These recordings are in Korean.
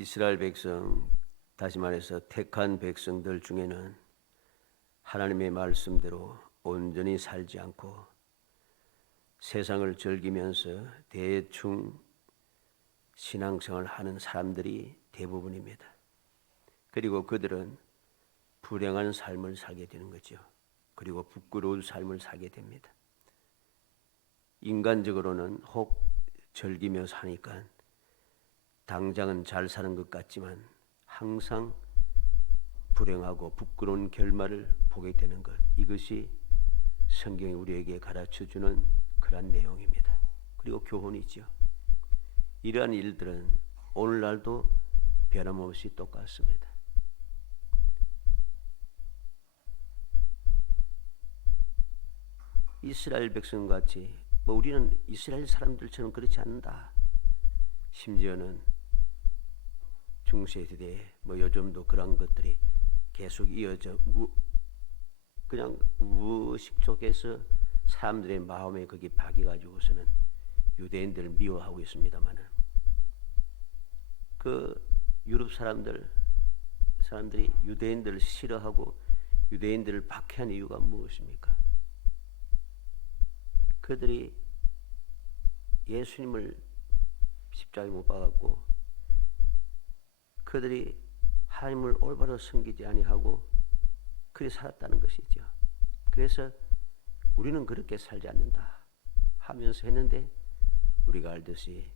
이스라엘 백성, 다시 말해서 택한 백성들 중에는 하나님의 말씀대로 온전히 살지 않고 세상을 즐기면서 대충 신앙생활을 하는 사람들이 대부분입니다. 그리고 그들은 불행한 삶을 살게 되는 거죠. 그리고 부끄러운 삶을 살게 됩니다. 인간적으로는 혹 즐기며 사니까 당장은 잘 사는 것 같지만 항상 불행하고 부끄러운 결말을 보게 되는 것, 이것이 성경이 우리에게 가르쳐주는 그런 내용입니다. 그리고 교훈이죠. 이러한 일들은 오늘날도 변함없이 똑같습니다. 이스라엘 백성같이 우리는 이스라엘 사람들처럼 그렇지 않는다. 심지어는 중세시대에 요즘도 그런 것들이 계속 이어져 그냥 무의식 속에서 사람들의 마음에 거기 박여가지고서는 유대인들을 미워하고 있습니다만은 그 유럽 사람들이 유대인들을 싫어하고 유대인들을 박해한 이유가 무엇입니까? 그들이 예수님을 십자가에 못 박았고 그들이 하나님을 올바로 섬기지 아니하고 그리 살았다는 것이죠. 그래서 우리는 그렇게 살지 않는다 하면서 했는데, 우리가 알듯이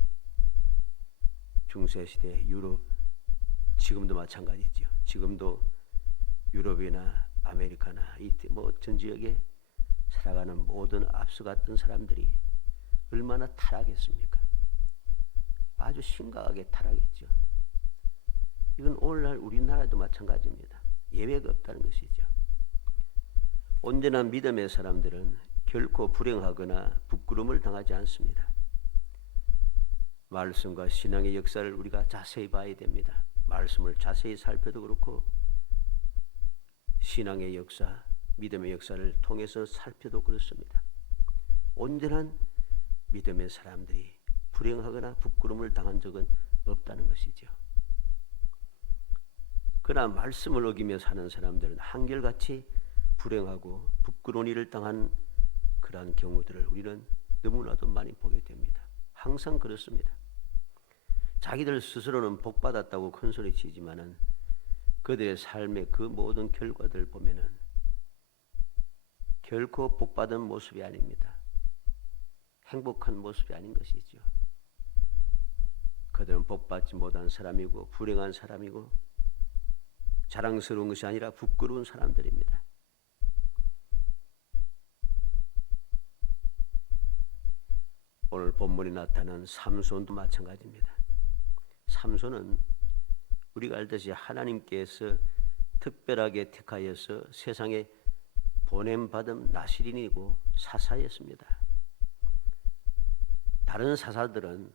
중세시대 유럽, 지금도 마찬가지죠. 지금도 유럽이나 아메리카나 전 지역에 살아가는 모든 앞서갔던 사람들이 얼마나 타락했습니까? 아주 심각하게 타락했죠. 이건 오늘날 우리나라도 마찬가지입니다. 예외가 없다는 것이죠. 온전한 믿음의 사람들은 결코 불행하거나 부끄러움을 당하지 않습니다. 말씀과 신앙의 역사를 우리가 자세히 봐야 됩니다. 말씀을 자세히 살펴도 그렇고 신앙의 역사, 믿음의 역사를 통해서 살펴도 그렇습니다. 온전한 믿음의 사람들이 불행하거나 부끄러움을 당한 적은 없다는 것이죠. 그러나 말씀을 어기며 사는 사람들은 한결같이 불행하고 부끄러운 일을 당한 그러한 경우들을 우리는 너무나도 많이 보게 됩니다. 항상 그렇습니다. 자기들 스스로는 복받았다고 큰소리 치지만은 그들의 삶의 그 모든 결과들을 보면은 결코 복받은 모습이 아닙니다. 행복한 모습이 아닌 것이죠. 그들은 복받지 못한 사람이고 불행한 사람이고 자랑스러운 것이 아니라 부끄러운 사람들입니다. 오늘 본문에 나타난 삼손도 마찬가지입니다. 삼손은 우리가 알듯이 하나님께서 특별하게 택하여서 세상에 보냄받은 나시린이고 사사였습니다. 다른 사사들은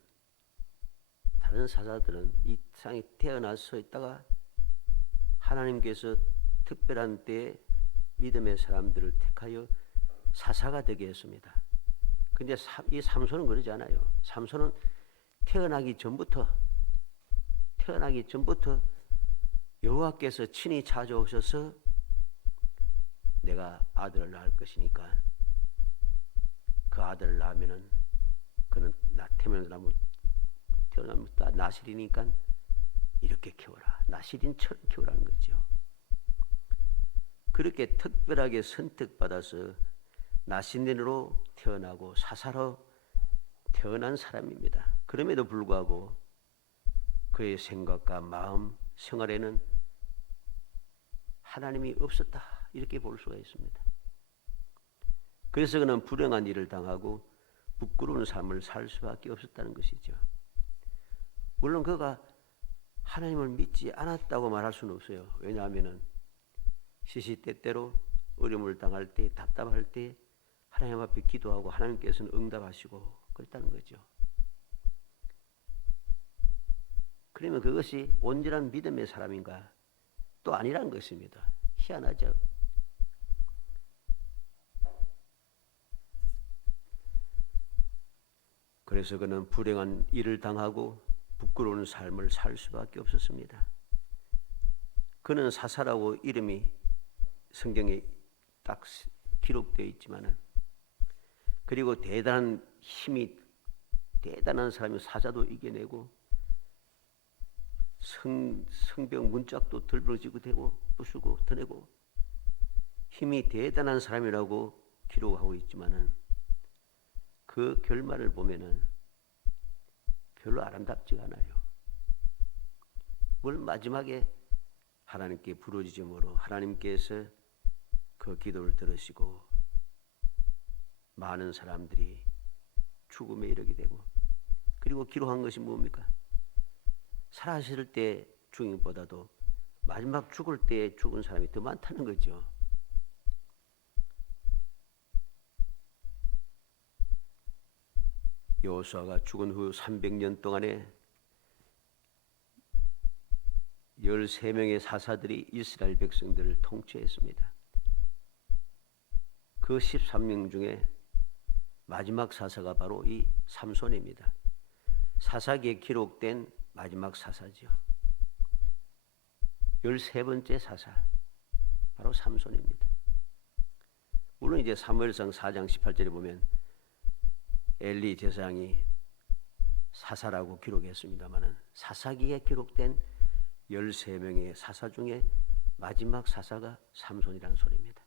이 세상에 태어나서 있다가 하나님께서 특별한 때에 믿음의 사람들을 택하여 사사가 되게 했습니다. 근데 이 삼손은 그러지 않아요. 삼손은 태어나기 전부터 여호와께서 친히 찾아오셔서 내가 아들을 낳을 것이니까 그 아들을 낳으면은 그는 태어나면 나실이니까 이렇게 키워라. 나실인처럼 키우라는 거죠. 그렇게 특별하게 선택받아서 나실인으로 태어나고 사사로 태어난 사람입니다. 그럼에도 불구하고 그의 생각과 마음 생활에는 하나님이 없었다, 이렇게 볼 수가 있습니다. 그래서 그는 불행한 일을 당하고 부끄러운 삶을 살 수밖에 없었다는 것이죠. 물론 그가 하나님을 믿지 않았다고 말할 수는 없어요. 왜냐하면 시시때때로 어려움을 당할 때, 답답할 때 하나님 앞에 기도하고 하나님께서는 응답하시고 그랬다는 거죠. 그러면 그것이 온전한 믿음의 사람인가? 또 아니라는 것입니다. 희한하죠. 그래서 그는 불행한 일을 당하고 부끄러운 삶을 살 수밖에 없었습니다. 그는 사사라고 이름이 성경에 딱 기록되어 있지만은, 그리고 대단한 힘이 대단한 사람이 사자도 이겨내고 성벽 문짝도 들부러지고 되고 부수고 드내고 힘이 대단한 사람이라고 기록하고 있지만은 그 결말을 보면은 별로 아름답지가 않아요. 뭘 마지막에 하나님께 부르짖음으로 하나님께서 그 기도를 들으시고 많은 사람들이 죽음에 이르게 되고, 그리고 기록한 것이 뭡니까? 살아있을 때 죽은 것보다도 마지막 죽을 때 죽은 사람이 더 많다는 거죠. 여호수아가 죽은 후 300년 동안에 13명의 사사들이 이스라엘 백성들을 통치했습니다. 그 13명 중에 마지막 사사가 바로 이 삼손입니다. 사사기에 기록된 마지막 사사죠. 13번째 사사, 바로 삼손입니다. 물론 이제 사무엘상 4장 18절에 보면 엘리 제사장이 사사라고 기록했습니다마는 사사기에 기록된 13명의 사사 중에 마지막 사사가 삼손이라는 소리입니다.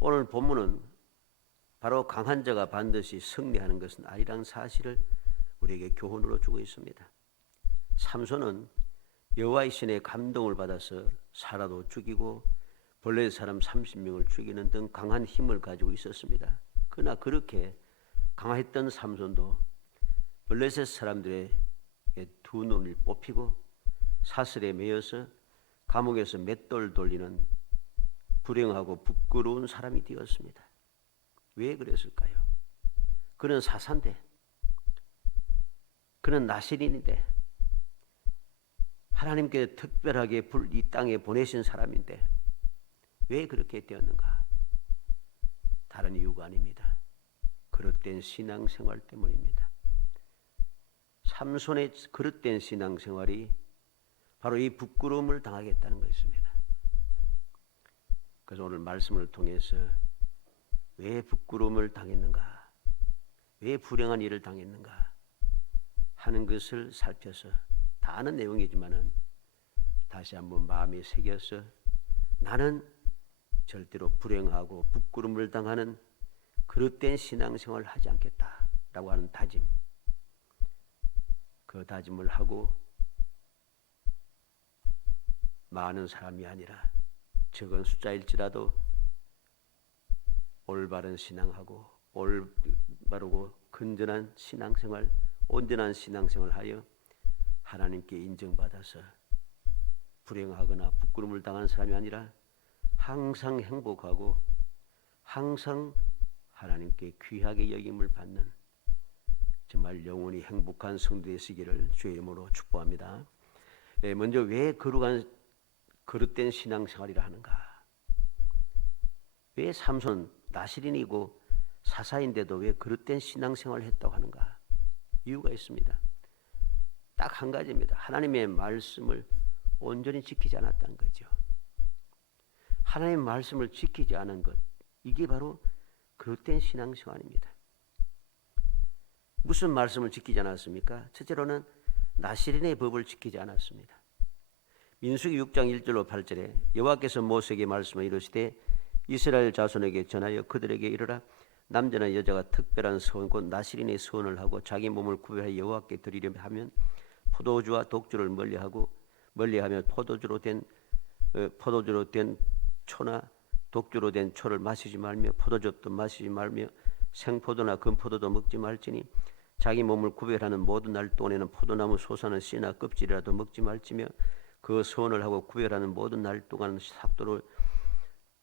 오늘 본문은 바로 강한 자가 반드시 승리하는 것은 아니라는 사실을 우리에게 교훈으로 주고 있습니다. 삼손은 여호와의 신의 감동을 받아서 사라도 죽이고 블레셋 사람 30명을 죽이는 등 강한 힘을 가지고 있었습니다. 그러나 그렇게 강했던 삼손도 블레셋 사람들의 두 눈을 뽑히고 사슬에 매여서 감옥에서 맷돌 돌리는 불행하고 부끄러운 사람이 되었습니다. 왜 그랬을까요? 그는 사사인데, 그는 나실인인데, 하나님께 특별하게 이 땅에 보내신 사람인데 왜 그렇게 되었는가? 다른 이유가 아닙니다. 그릇된 신앙생활 때문입니다. 삼손의 그릇된 신앙생활이 바로 이 부끄러움을 당하겠다는 것입니다. 그래서 오늘 말씀을 통해서 왜 부끄러움을 당했는가, 왜 불행한 일을 당했는가 하는 것을 살펴서, 다 아는 내용이지만은 다시 한번 마음에 새겨서 나는 절대로 불행하고 부끄러움을 당하는 그릇된 신앙생활을 하지 않겠다라고 하는 다짐, 그 다짐을 하고 많은 사람이 아니라 적은 숫자일지라도 올바른 신앙하고 올바르고 건전한 신앙생활, 온전한 신앙생활을 하여 하나님께 인정받아서 불행하거나 부끄러움을 당하는 사람이 아니라 항상 행복하고 항상 하나님께 귀하게 여김을 받는 정말 영원히 행복한 성도 되시기를 주의 이름으로 축복합니다. 먼저 왜 거룩한 그릇된 신앙생활이라 하는가? 왜 삼손 나실인이고 사사인데도 왜 그릇된 신앙생활을 했다고 하는가? 이유가 있습니다. 딱 한 가지입니다. 하나님의 말씀을 온전히 지키지 않았다는 거죠. 하나님의 말씀을 지키지 않은 것, 이게 바로 그릇된 신앙생활입니다. 무슨 말씀을 지키지 않았습니까? 첫째로는 나실인의 법을 지키지 않았습니다. 민수기 6장 1절로 8절에 여호와께서 모세에게 말씀을 이르시되 이스라엘 자손에게 전하여 그들에게 이르라. 남자나 여자가 특별한 서원 곧 나실인의 서원을 하고 자기 몸을 구별하여 여호와께 드리려 하면 포도주와 독주를 멀리하며 포도주로 된 초나 독주로 된 초를 마시지 말며 포도즙도 마시지 말며 생포도나 금포도도 먹지 말지니 자기 몸을 구별하는 모든 날 동안에는 포도나무 솟아는 씨나 껍질이라도 먹지 말지며 그 서원을 하고 구별하는 모든 날 동안 삭도를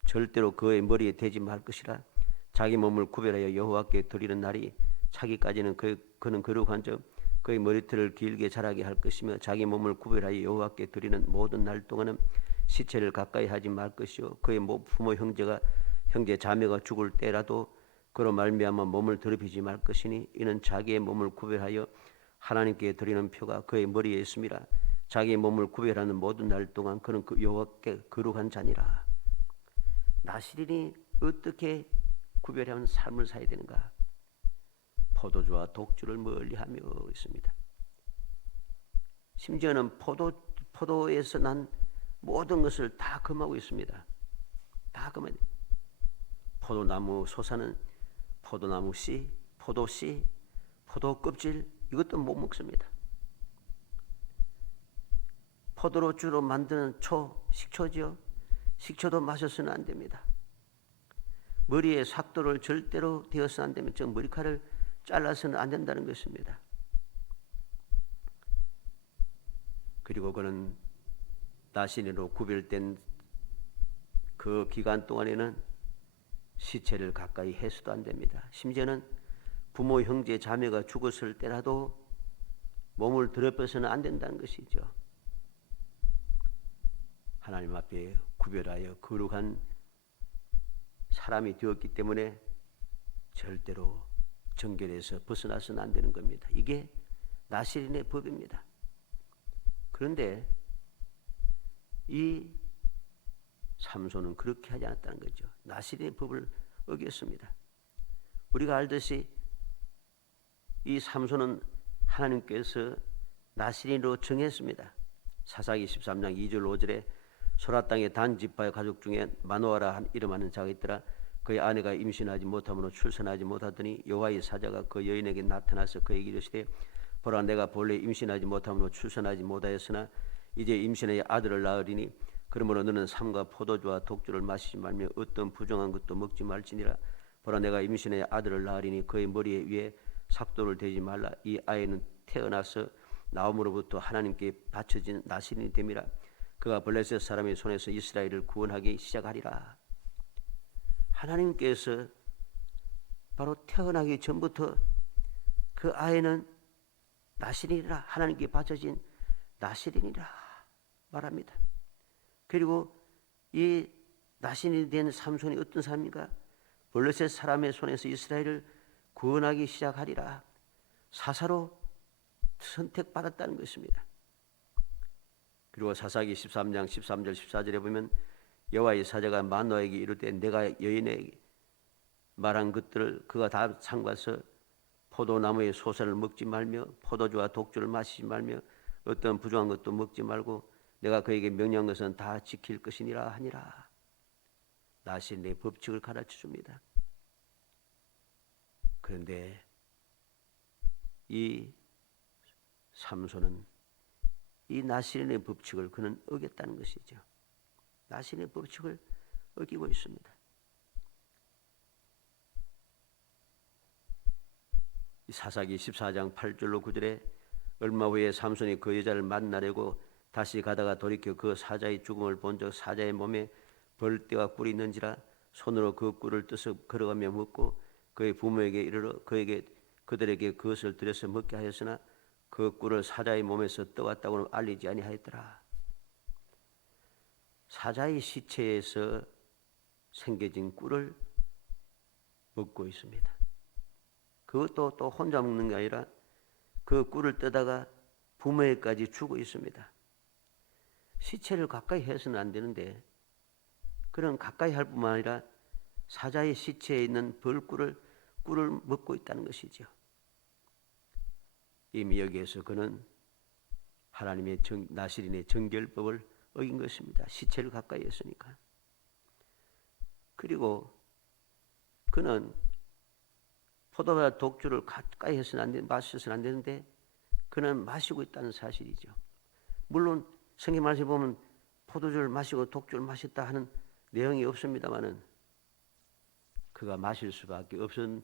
절대로 그의 머리에 대지 말 것이라. 자기 몸을 구별하여 여호와께 드리는 날이 차기까지는 그는 거룩한즉 그의 머리털을 길게 자라게 할 것이며 자기 몸을 구별하여 여호와께 드리는 모든 날 동안은 시체를 가까이 하지 말 것이요 그의 부모 형제 자매가 죽을 때라도 그로 말미암아 몸을 더럽히지 말 것이니 이는 자기의 몸을 구별하여 하나님께 드리는 표가 그의 머리에 있음이라. 자기의 몸을 구별하는 모든 날 동안 그는 그 여호와께 거룩한 자니라. 나시린이 어떻게 구별하는 삶을 살아야 되는가? 포도주와 독주를 멀리하며 있습니다. 심지어는 포도에서 난 모든 것을 다 금하고 있습니다. 다 금해. 포도나무 솟아는 포도나무 씨, 포도씨, 포도 껍질 이것도 못 먹습니다. 포도로 주로 만드는 식초죠. 식초도 마셔서는 안 됩니다. 머리에 삭도를 절대로 대어서는 안 되면 저 머리카락을 잘라서는 안 된다는 것입니다. 그리고 그는 나시린으로 구별된 그 기간 동안에는 시체를 가까이 해서도 안 됩니다. 심지어는 부모, 형제, 자매가 죽었을 때라도 몸을 더럽혀서는 안 된다는 것이죠. 하나님 앞에 구별하여 거룩한 사람이 되었기 때문에 절대로 정결에서 벗어나서는 안 되는 겁니다. 이게 나시린의 법입니다. 그런데 이 삼손은 그렇게 하지 않았다는 거죠. 나시린의 법을 어겼습니다. 우리가 알듯이 이 삼손은 하나님께서 나시린으로 정했습니다. 사사기 13장 2절 5절에 소라 땅의 단 지파의 가족 중에 마노아라 이름하는 자가 있더라. 그의 아내가 임신하지 못함으로 출산하지 못하더니 여호와의 사자가 그 여인에게 나타나서 그에게 이르시되 보라 내가 본래 임신하지 못함으로 출산하지 못하였으나 이제 임신하여 아들을 낳으리니 그러므로 너는 삼가 포도주와 독주를 마시지 말며 어떤 부정한 것도 먹지 말지니라. 보라 내가 임신하여 아들을 낳으리니 그의 머리 위에 삭도를 대지 말라. 이 아이는 태어나서 나옴으로부터 하나님께 바쳐진 나시린이 됨이라. 그가 블레셋 사람의 손에서 이스라엘을 구원하기 시작하리라. 하나님께서 바로 태어나기 전부터 그 아이는 나시린이라, 하나님께 바쳐진 나시린이라 말합니다. 그리고 이 나시린이 된 삼손이 어떤 사람인가? 블레셋 사람의 손에서 이스라엘을 구원하기 시작하리라. 사사로 선택받았다는 것입니다. 그리고 사사기 13장 13절 14절에 보면 여호와의 사자가 마노아에게 이르되 내가 여인에게 말한 것들을 그가 다 상고해서 포도나무의 소사를 먹지 말며 포도주와 독주를 마시지 말며 어떤 부정한 것도 먹지 말고 내가 그에게 명령한 것은 다 지킬 것이니라 하니라. 나시린의 법칙을 가르쳐 줍니다. 그런데 이 삼손은 이 나시린의 법칙을 그는 어겼다는 것이죠. 나시린의 법칙을 어기고 있습니다. 사사기 14장 8절로 9절에 얼마 후에 삼손이 그 여자를 만나려고 다시 가다가 돌이켜 그 사자의 죽음을 본즉 사자의 몸에 벌떼와 꿀이 있는지라 손으로 그 꿀을 떠서 걸어가며 먹고 그의 부모에게 이르러 그들에게 그것을 들여서 먹게 하였으나 그 꿀을 사자의 몸에서 떠왔다고는 알리지 아니하였더라. 사자의 시체에서 생겨진 꿀을 먹고 있습니다. 그것도 또 혼자 먹는 게 아니라 그 꿀을 떠다가 부모에게까지 주고 있습니다. 시체를 가까이 해서는 안 되는데 그런 가까이 할 뿐만 아니라 사자의 시체에 있는 벌꿀을 먹고 있다는 것이죠. 이미 여기에서 그는 하나님의 나시린의 정결법을 어긴 것입니다. 시체를 가까이 했으니까. 그리고 그는 포도와 독주를 가까이 해서는 안 되는데, 마셔서는 안 되는데 그는 마시고 있다는 사실이죠. 물론 성경 말씀에 보면 포도주를 마시고 독주를 마셨다 하는 내용이 없습니다마는 그가 마실 수밖에 없은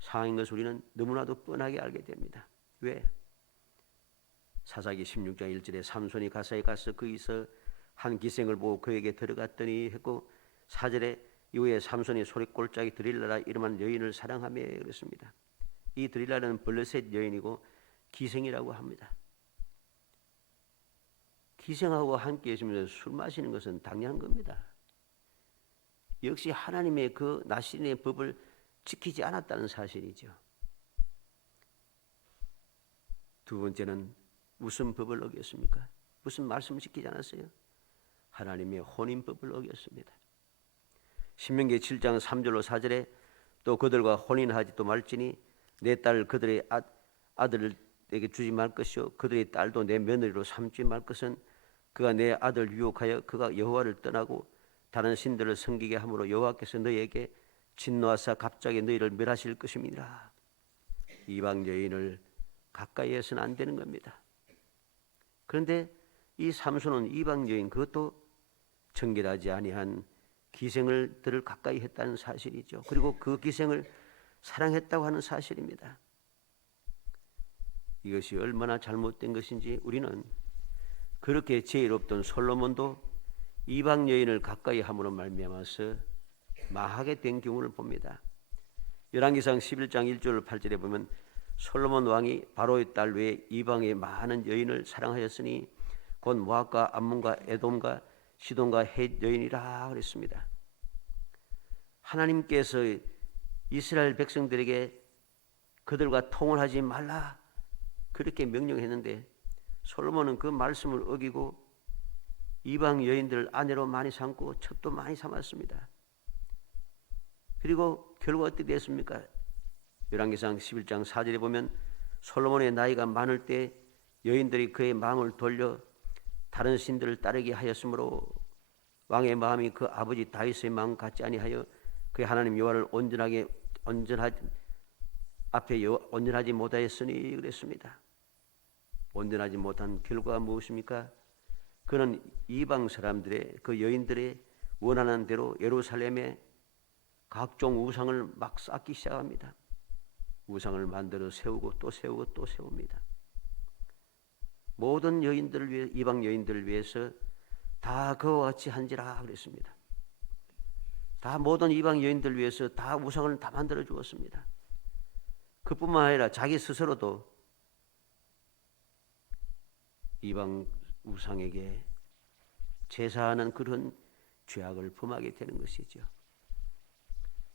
상황인 것을 우리는 너무나도 뻔하게 알게 됩니다. 왜? 사사기 16장 1절에 삼손이 가사에 가서 거기서 한 기생을 보고 그에게 들어갔더니 했고 4절에 이후에 삼손이 소리꼴짝이 드릴라라 이름한 여인을 사랑하며 그랬습니다. 이 드릴라는 블레셋 여인이고 기생이라고 합니다. 기생하고 함께 있으면서 술 마시는 것은 당연한 겁니다. 역시 하나님의 그 나시린의 법을 지키지 않았다는 사실이죠. 두 번째는 무슨 법을 어겼습니까? 무슨 말씀을 지키지 않았어요? 하나님의 혼인법을 어겼습니다. 신명기 7장 3절로 4절에 또 그들과 혼인하지도 말지니 내 딸 그들의 아들에게 주지 말 것이요 그들의 딸도 내 며느리로 삼지 말 것은 그가 내 아들 유혹하여 그가 여호와를 떠나고 다른 신들을 섬기게 함으로 여호와께서 너희에게 진노하사 갑자기 너희를 멸하실 것임이니라. 이방 여인을 가까이 해서는 안 되는 겁니다. 그런데 이 삼손은 이방 여인, 그것도 정결하지 아니한 기생들을 가까이 했다는 사실이죠. 그리고 그 기생을 사랑했다고 하는 사실입니다. 이것이 얼마나 잘못된 것인지 우리는 그렇게 지혜롭던 솔로몬도 이방 여인을 가까이 함으로 말미암아서 망하게 된 경우를 봅니다. 열왕기상 11장 1절 8절에 보면 솔로몬 왕이 바로의 딸 외에 이방의 많은 여인을 사랑하였으니 곧 모압과 암몬과 에돔과 시돈과 헷 여인이라 그랬습니다. 하나님께서 이스라엘 백성들에게 그들과 통혼하지 말라 그렇게 명령했는데 솔로몬은 그 말씀을 어기고 이방 여인들을 아내로 많이 삼고 첩도 많이 삼았습니다. 그리고 결과 어떻게 됐습니까? 열왕기상 11장 4절에 보면 솔로몬의 나이가 많을 때 여인들이 그의 마음을 돌려 다른 신들을 따르게 하였으므로 왕의 마음이 그 아버지 다윗의 마음 같지 아니하여 그의 하나님 여호와를 온전하지 못하였으니 그랬습니다. 온전하지 못한 결과가 무엇입니까? 그는 이방 사람들의 그 여인들의 원하는 대로 예루살렘에 각종 우상을 막 쌓기 시작합니다. 우상을 만들어 세우고 또 세우고 또 세웁니다. 모든 여인들을 위해 이방 여인들을 위해서 다 그와 같이 한지라 그랬습니다. 다 모든 이방 여인들을 위해서 다 우상을 다 만들어 주었습니다. 그뿐만 아니라 자기 스스로도 이방 우상에게 제사하는 그런 죄악을 범하게 되는 것이죠.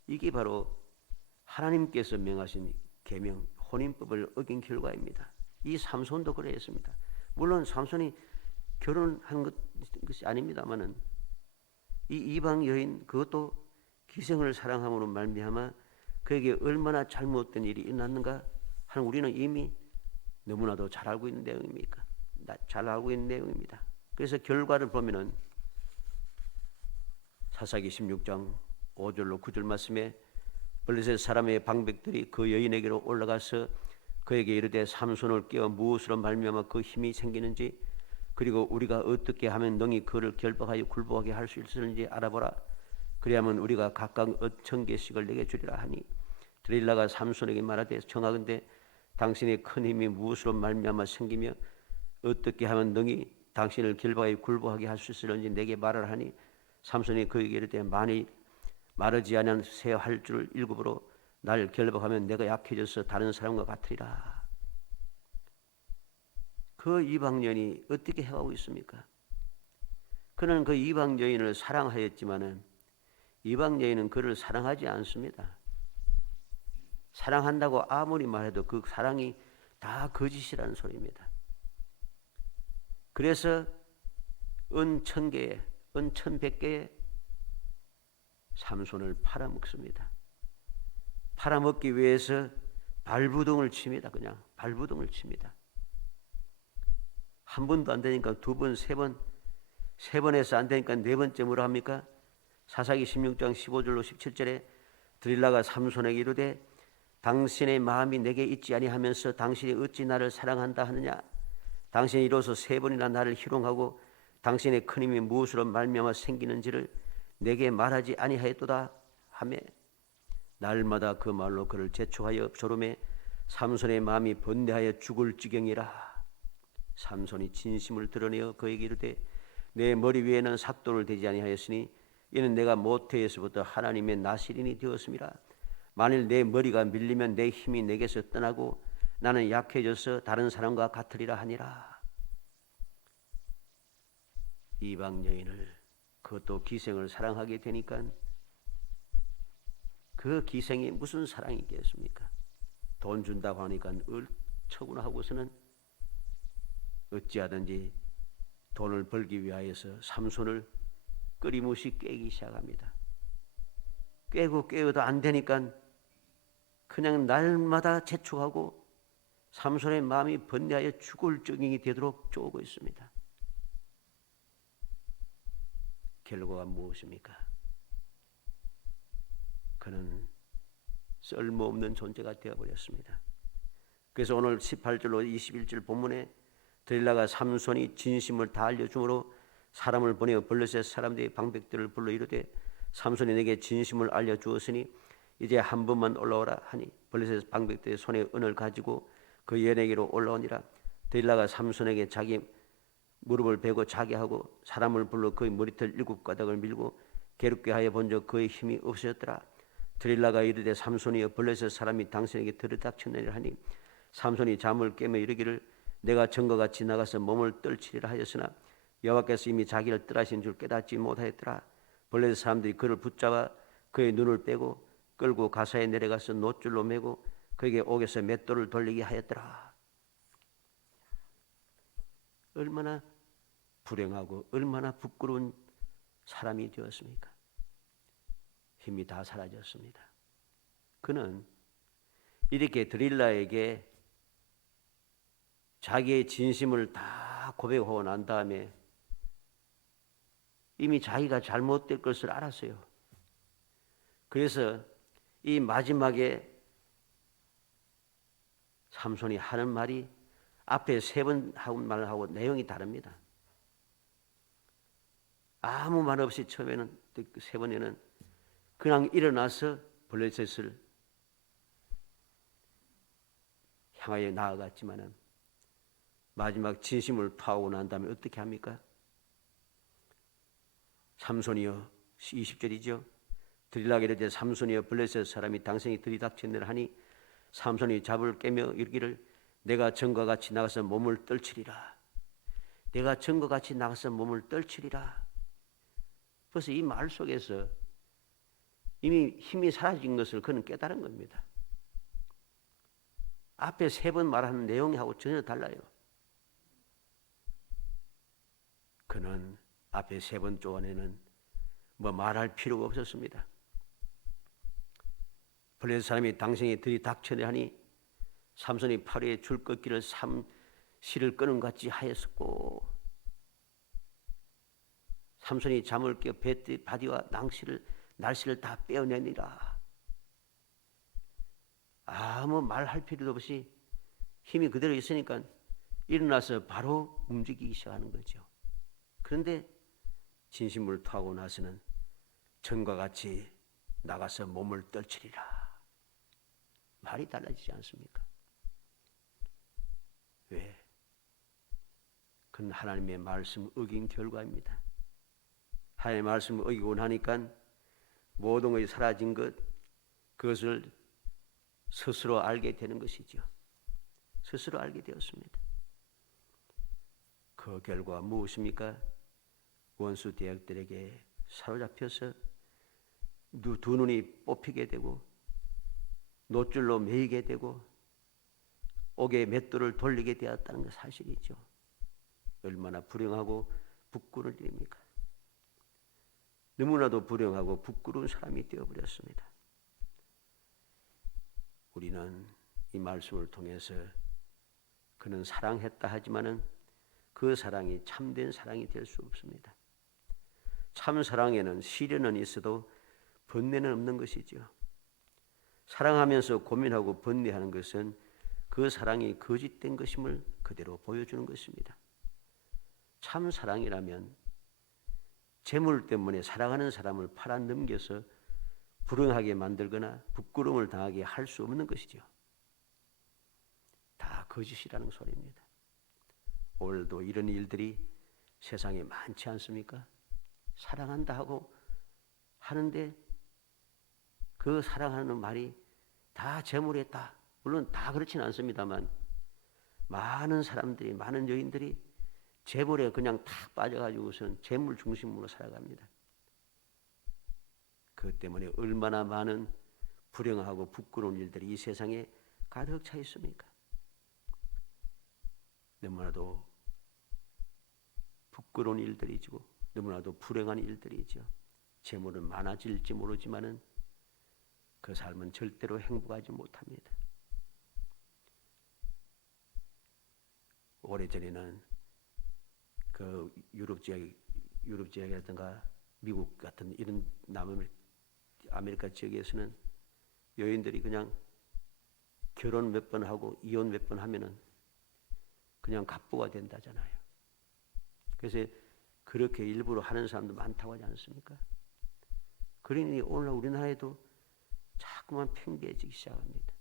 이게 바로 하나님께서 명하신 계명 혼인법을 어긴 결과입니다. 이 삼손도 그랬습니다. 물론 삼손이 결혼한 것이 아닙니다만은 이 이방 여인 그것도 기생을 사랑함으로 말미암아 그에게 얼마나 잘못된 일이 일어났는가 하는 우리는 이미 너무나도 잘 알고 있는 내용입니까? 잘 알고 있는 내용입니다. 그래서 결과를 보면은 사사기 16장 5절로 9절 말씀에 블레셋 사람의 방백들이 그 여인에게로 올라가서 그에게 이르되 삼손을 깨어 무엇으로 말미암아 그 힘이 생기는지 그리고 우리가 어떻게 하면 능히 그를 결박하여 굴복하게 할 수 있을는지 알아보라. 그리하면 우리가 각각 1000개씩을 내게 주리라 하니 드릴라가 삼손에게 말하되 청하건대 당신의 큰 힘이 무엇으로 말미암아 생기며 어떻게 하면 능히 당신을 결박하여 굴복하게 할 수 있을는지 내게 말하라 하니 삼손이 그에게 이르되 만일 마르지 않은 새 활주를 7으로 날 결박하면 내가 약해져서 다른 사람과 같으리라. 그 이방 여인이 어떻게 해가고 있습니까? 그는 그 이방 여인을 사랑하였지만은 이방 여인은 그를 사랑하지 않습니다. 사랑한다고 아무리 말해도 그 사랑이 다 거짓이라는 소리입니다. 그래서 은 1000개에 은 1100개에 삼손을 팔아먹습니다. 팔아먹기 위해서 발부동을 칩니다. 그냥 발부동을 칩니다. 한 번도 안 되니까 두 번, 세 번, 세 번에서 안 되니까 네 번째 뭐라 합니까? 사사기 16장 15절로 17절에 드릴라가 삼손에게 이르되 당신의 마음이 내게 있지 아니하면서 당신이 어찌 나를 사랑한다 하느냐? 당신이 이로써 세 번이나 나를 희롱하고 당신의 큰 힘이 무엇으로 말미암아 생기는지를 내게 말하지 아니하였도다 하며 날마다 그 말로 그를 재촉하여 조름에 삼손의 마음이 번뇌하여 죽을 지경이라. 삼손이 진심을 드러내어 그에게 이르되 내 머리 위에는 삭도를 대지 아니하였으니 이는 내가 모태에서부터 하나님의 나실인이 되었음이라. 만일 내 머리가 밀리면 내 힘이 내게서 떠나고 나는 약해져서 다른 사람과 같으리라 하니라. 이방 여인을 그것도 기생을 사랑하게 되니까 그 기생이 무슨 사랑이겠습니까? 돈 준다고 하니까 얼척구나 하고서는 어찌하든지 돈을 벌기 위하여서 삼손을 끊임없이 꿰기 시작합니다. 꿰어도 안 되니까 그냥 날마다 재촉하고 삼손의 마음이 번뇌하여 죽을 정령이 되도록 쪼고 있습니다. 결과가 무엇입니까? 그는 쓸모없는 존재가 되어버렸습니다. 그래서 오늘 18절로 21절 본문에 들릴라가 삼손이 진심을 다 알려주므로 사람을 보내어 블레셋 사람들의 방백들을 불러 이르되 삼손이 내게 진심을 알려주었으니 이제 한 번만 올라오라 하니 블레셋 방백들의 손에 은을 가지고 그 연예기로 올라오니라. 들릴라가 삼손에게 자기 무릎을 베고 자게 하고 사람을 불러 그의 머리털 7가닥을 밀고 괴롭게 하여 본즉 그의 힘이 없어졌더라. 들릴라가 이르되 삼손이여 블레셋 사람이 당신에게 들이닥쳤느니라 하니 삼손이 잠을 깨며 이르기를 내가 전과 같이 나가서 몸을 떨치리라 하였으나 여호와께서 이미 자기를 떠나신 줄 깨닫지 못하였더라. 블레셋 사람들이 그를 붙잡아 그의 눈을 빼고 끌고 가사에 내려가서 놋줄로 매고 그에게 옥에서 맷돌을 돌리게 하였더라. 얼마나 불행하고 얼마나 부끄러운 사람이 되었습니까? 힘이 다 사라졌습니다. 그는 이렇게 들릴라에게 자기의 진심을 다 고백하고 난 다음에 이미 자기가 잘못될 것을 알았어요. 그래서 이 마지막에 삼손이 하는 말이 앞에 3번 하는 말하고 내용이 다릅니다. 아무 말 없이 처음에는 3번에는 그냥 일어나서 블레셋을 향하여 나아갔지만은 마지막 진심을 파하고 난 다음에 어떻게 합니까? 삼손이여 20절이죠. 들릴라가 이르되 삼손이여 블레셋 사람이 당신이 들이닥쳤느라 하니 삼손이 잡을 깨며 이르기를 내가 전과 같이 나가서 몸을 떨치리라. 내가 전과 같이 나가서 몸을 떨치리라. 벌써 이 말 속에서 이미 힘이 사라진 것을 그는 깨달은 겁니다. 앞에 3번 말하는 내용하고 전혀 달라요. 그는 앞에 3번 조안에는 뭐 말할 필요가 없었습니다. 블레셋 사람이 당신이 들이닥쳐내 하니 삼손이 팔 위에 줄 꺾기를 실을 끄는 것 같이 하였었고 삼손이 잠을 깨어 바디와 날씨를 다 빼어내니라. 아무 말할 필요도 없이 힘이 그대로 있으니까 일어나서 바로 움직이기 시작하는 거죠. 그런데 진심을 토하고 나서는 전과 같이 나가서 몸을 떨치리라. 말이 달라지지 않습니까? 왜? 그건 하나님의 말씀 어긴 결과입니다. 하나님의 말씀을 어기고 나니까 모든 것이 사라진 그것을 스스로 알게 되는 것이죠. 스스로 알게 되었습니다. 그 결과 무엇입니까? 원수 대적들에게 사로잡혀서 두 눈이 뽑히게 되고 놋줄로 매이게 되고 옥에 맷돌을 돌리게 되었다는 것 사실이죠. 얼마나 불행하고 부끄러운 일입니까? 너무나도 불행하고 부끄러운 사람이 되어버렸습니다. 우리는 이 말씀을 통해서 그는 사랑했다 하지만은 그 사랑이 참된 사랑이 될 수 없습니다. 참 사랑에는 시련은 있어도 번뇌는 없는 것이죠. 사랑하면서 고민하고 번뇌하는 것은 그 사랑이 거짓된 것임을 그대로 보여주는 것입니다. 참 사랑이라면 재물 때문에 사랑하는 사람을 팔아넘겨서 불행하게 만들거나 부끄러움을 당하게 할 수 없는 것이죠. 다 거짓이라는 소리입니다. 오늘도 이런 일들이 세상에 많지 않습니까? 사랑한다 하고 하는데 그 사랑하는 말이 다 재물에 있다. 물론 다 그렇지는 않습니다만 많은 사람들이, 많은 여인들이 재물에 그냥 탁 빠져가지고선 재물 중심으로 살아갑니다. 그 때문에 얼마나 많은 불행하고 부끄러운 일들이 이 세상에 가득 차 있습니까? 너무나도 부끄러운 일들이죠. 너무나도 불행한 일들이죠. 재물은 많아질지 모르지만은 그 삶은 절대로 행복하지 못합니다. 오래전에는 그 유럽 지역이라든가 미국 같은 이런 남아메리카 지역에서는 여인들이 그냥 결혼 몇 번 하고 이혼 몇 번 하면은 그냥 갑부가 된다잖아요. 그래서 그렇게 일부러 하는 사람도 많다고 하지 않습니까? 그러니 오늘날 우리나라에도 자꾸만 팽배해지기 시작합니다.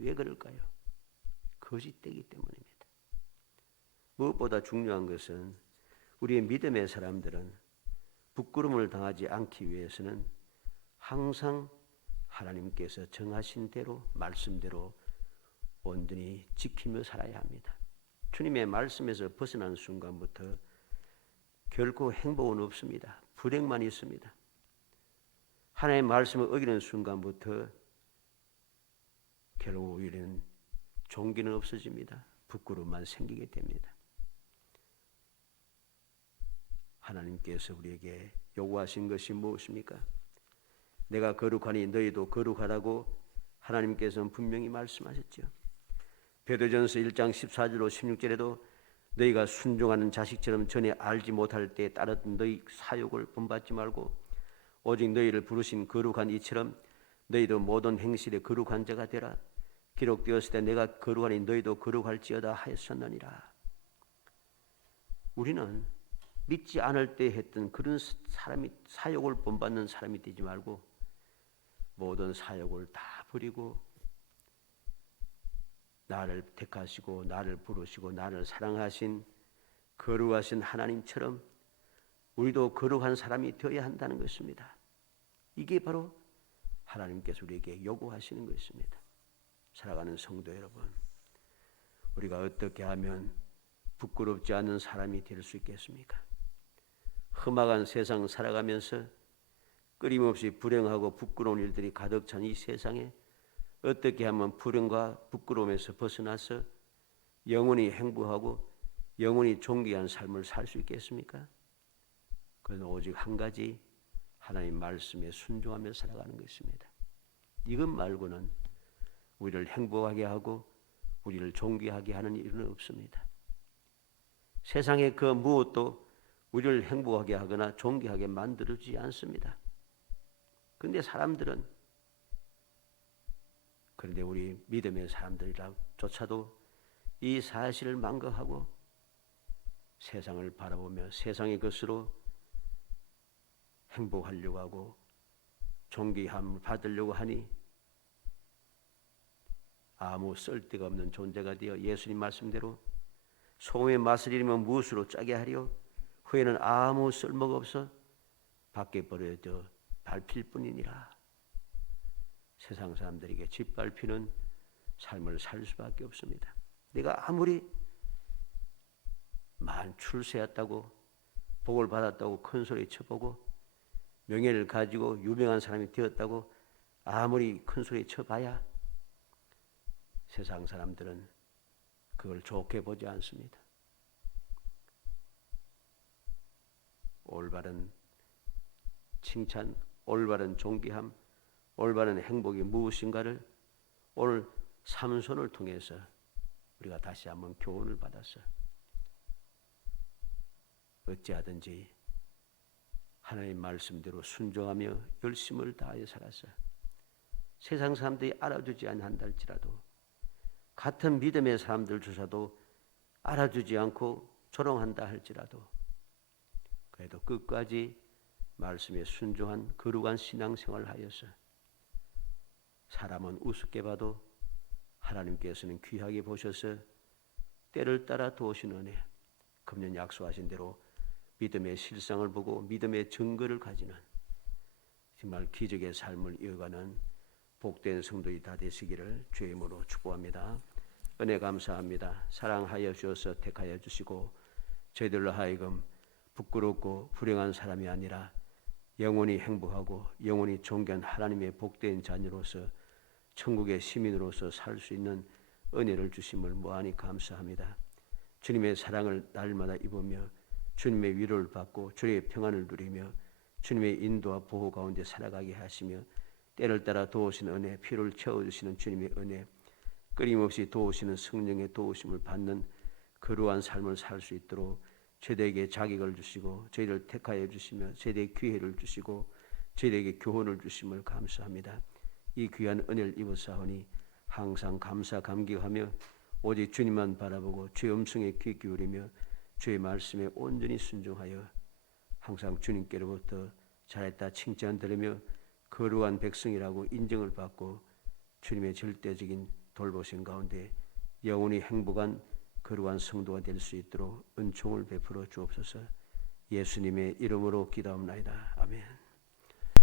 왜 그럴까요? 거짓되기 때문입니다. 무엇보다 중요한 것은 우리의 믿음의 사람들은 부끄러움을 당하지 않기 위해서는 항상 하나님께서 정하신 대로 말씀대로 온전히 지키며 살아야 합니다. 주님의 말씀에서 벗어나는 순간부터 결코 행복은 없습니다. 불행만 있습니다. 하나님의 말씀을 어기는 순간부터 결국 우리는 종기는 없어집니다. 부끄러움만 생기게 됩니다. 하나님께서 우리에게 요구하신 것이 무엇입니까? 내가 거룩하니 너희도 거룩하라고 하나님께서는 분명히 말씀하셨죠. 베드로전서 1장 14절로 16절에도 너희가 순종하는 자식처럼 전에 알지 못할 때에 따르던 너희 사욕을 본받지 말고 오직 너희를 부르신 거룩한 이처럼 너희도 모든 행실에 거룩한 자가 되라. 기록되었을 때 내가 거룩하니 너희도 거룩할지어다 하였었느니라. 우리는 믿지 않을 때 했던 그런 사람이 사욕을 본받는 사람이 되지 말고 모든 사욕을 다 버리고 나를 택하시고 나를 부르시고 나를 사랑하신 거룩하신 하나님처럼 우리도 거룩한 사람이 되어야 한다는 것입니다. 이게 바로 하나님께서 우리에게 요구하시는 것입니다. 살아가는 성도 여러분, 우리가 어떻게 하면 부끄럽지 않은 사람이 될 수 있겠습니까? 험악한 세상 살아가면서 끊임없이 불행하고 부끄러운 일들이 가득 찬 이 세상에 어떻게 하면 불행과 부끄러움에서 벗어나서 영원히 행복하고 영원히 존귀한 삶을 살 수 있겠습니까? 그건 오직 한 가지 하나님 말씀에 순종하며 살아가는 것입니다. 이것 말고는 우리를 행복하게 하고 우리를 존귀하게 하는 일은 없습니다. 세상의 그 무엇도 우리를 행복하게 하거나 존귀하게 만들어주지 않습니다. 그런데 그런데 우리 믿음의 사람들이라조차도 이 사실을 망각하고 세상을 바라보며 세상의 것으로 행복하려고 하고 존귀함을 받으려고 하니 아무 쓸데가 없는 존재가 되어 예수님 말씀대로 소금의 맛을 잃으면 무엇으로 짜게 하려 후에는 아무 쓸모가 없어 밖에 버려져 밟힐 뿐이니라. 세상 사람들에게 짓밟히는 삶을 살 수밖에 없습니다. 내가 아무리 출세했다고 복을 받았다고 큰 소리 쳐보고 명예를 가지고 유명한 사람이 되었다고 아무리 큰 소리 쳐봐야 세상 사람들은 그걸 좋게 보지 않습니다. 올바른 칭찬, 올바른 존귀함, 올바른 행복이 무엇인가를 오늘 삼손을 통해서 우리가 다시 한번 교훈을 받아서 어찌하든지 하나님 말씀대로 순종하며 열심을 다하여 살아서 세상 사람들이 알아주지 않는다 할지라도 같은 믿음의 사람들조차도 알아주지 않고 조롱한다 할지라도 그래도 끝까지 말씀에 순종한 거룩한 신앙생활을 하여서 사람은 우습게 봐도 하나님께서는 귀하게 보셔서 때를 따라 도우신 은혜, 금년 약속하신 대로 믿음의 실상을 보고 믿음의 증거를 가지는 정말 기적의 삶을 이어가는 복된 성도이 다 되시기를 주의 이름으로 축복합니다. 은혜 감사합니다. 사랑하여 주셔서 택하여 주시고 저희들로 하여금 부끄럽고 불행한 사람이 아니라 영원히 행복하고 영원히 존귀한 하나님의 복된 자녀로서 천국의 시민으로서 살 수 있는 은혜를 주심을 무한히 감사합니다. 주님의 사랑을 날마다 입으며 주님의 위로를 받고 주님의 평안을 누리며 주님의 인도와 보호 가운데 살아가게 하시며 때를 따라 도우시는 은혜, 피를 채워주시는 주님의 은혜, 끊임없이 도우시는 성령의 도우심을 받는 거룩한 삶을 살 수 있도록 저희에게 자격을 주시고 저희를 택하여 주시며 저희에게 기회를 주시고 저희에게 교훈을 주심을 감사합니다. 이 귀한 은혜를 입었사오니 항상 감사 감격하며 오직 주님만 바라보고 주의 음성에 귀 기울이며 주의 말씀에 온전히 순종하여 항상 주님께로부터 잘했다 칭찬 들으며 거룩한 백성이라고 인정을 받고 주님의 절대적인 돌보심 가운데 영원히 행복한 거룩한 성도가 될 수 있도록 은총을 베풀어 주옵소서. 예수님의 이름으로 기도합나이다. 아멘.